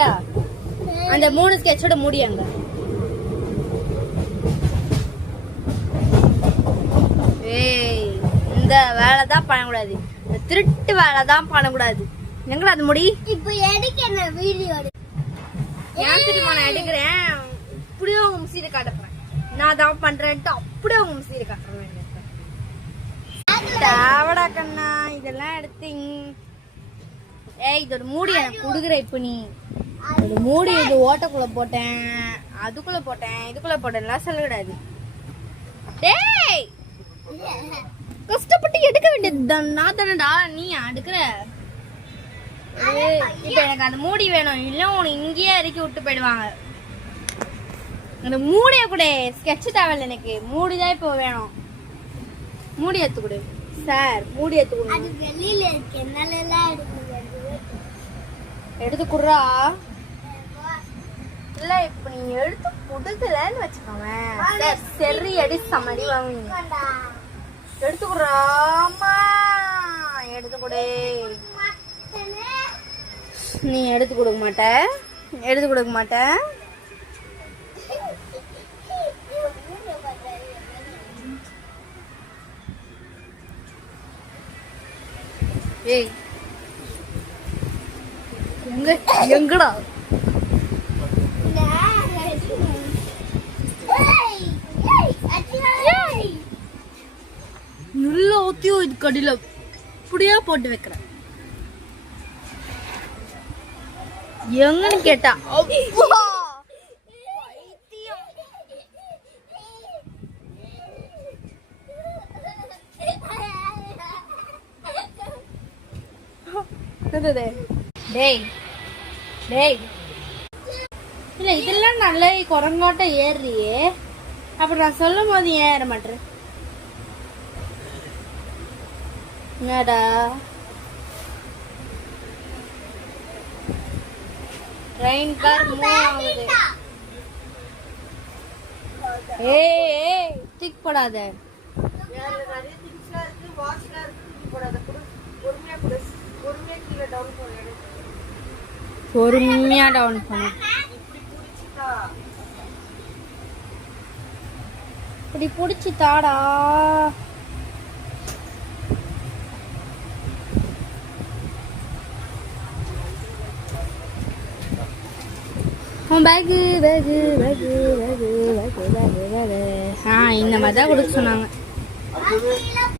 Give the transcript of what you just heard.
ஏண்டா அந்த 3 ஸ்கெட்சோட முடியாங்க. ஏய் இந்த வேலை தான் பண்ணக்கூடாது, இந்த திருட்டு வேலை தான் பண்ணக்கூடாது. எங்கடா அது முடி? இப்போ எடுக்க வீடியோ ஏன் தெரியுமா நான் எடுக்கிறேன், அப்படியே உங்க முசீரை காட்டப்பேன். நான் தான் பண்றேன்ட்டு அப்படியே உங்க முசீரை காட்டுறேன். தேவடா கண்ணா இதெல்லாம் எடுத்தீங்க. ஏய் இதோட மூடி எனக்கு குடுக்குற. இப்ப நீ இதோட மூடி இது ஓட்டக்குள்ள போட்டேன், அதுக்குள்ள போட்டேன், இதுக்குள்ள போட்டேன்லாம் சொல்லக்கூடாது. டேய் கஷ்டப்பட்டு எடுக்க வேண்டியது நான் தானடா, நீ எடுக்கிற. இப்ப எனக்கு அந்த மூடி வேணும், இல்ல உனக்கு இங்கேயே இறக்கி விட்டு போயிடுவாங்க. அந்த மூடிய கூட ஸ்கெட்ச் தேவையில்ல, எனக்கு மூடிதான் இப்போ வேணும். மூடி எடுத்து கொடு சார், மூடி எடுத்து கொடு. அது வெளியில இருக்கு, என்னால எல்லாம் எடுத்து குடுறா. இல்ல இப்ப நீ எடுத்து கொடுக்கலன்னு வச்சுக்கோங்க, சரி அடி சமடி வாங்குவீங்க. எடுத்து குடுறாமா, எடுத்து கொடு. நீ எடுத்து கொடுக்க மாட்ட, எடுத்து கொடுக்க மாட்ட. ஏய் எங்கடா நல்ல ஊத்தியோ இது கடியில இப்படியா போட்டு வைக்கிறேன். எங்கன்னு கேட்டா டேய் டேய் இல்ல இதெல்லாம் நல்ல குரங்காட்ட ஏறியே, அப்புறம் நான் சொல்லும் போது ஏன் ஏற மாட்டேன்? என்னடா ட்ரெயின் கார் மூவ் ஆகுது. ஏய் திக் போடாத, நிறைய திங்ஸ்லாம் இருக்கு, வாட்ச்லாம் இருக்கு, போடாத. பொறுமையா கொடு, பொறுமையா கீழே டவுன் பண்ணு, பொறுமையா டவுன் பண்ணு. இப்படி புடிச்சு தாடா. பேகு பேகு பேகு பேகு பேகு பேகு பேகு. இந்த மாதிரி தான் கொடுக்க சொன்னாங்க.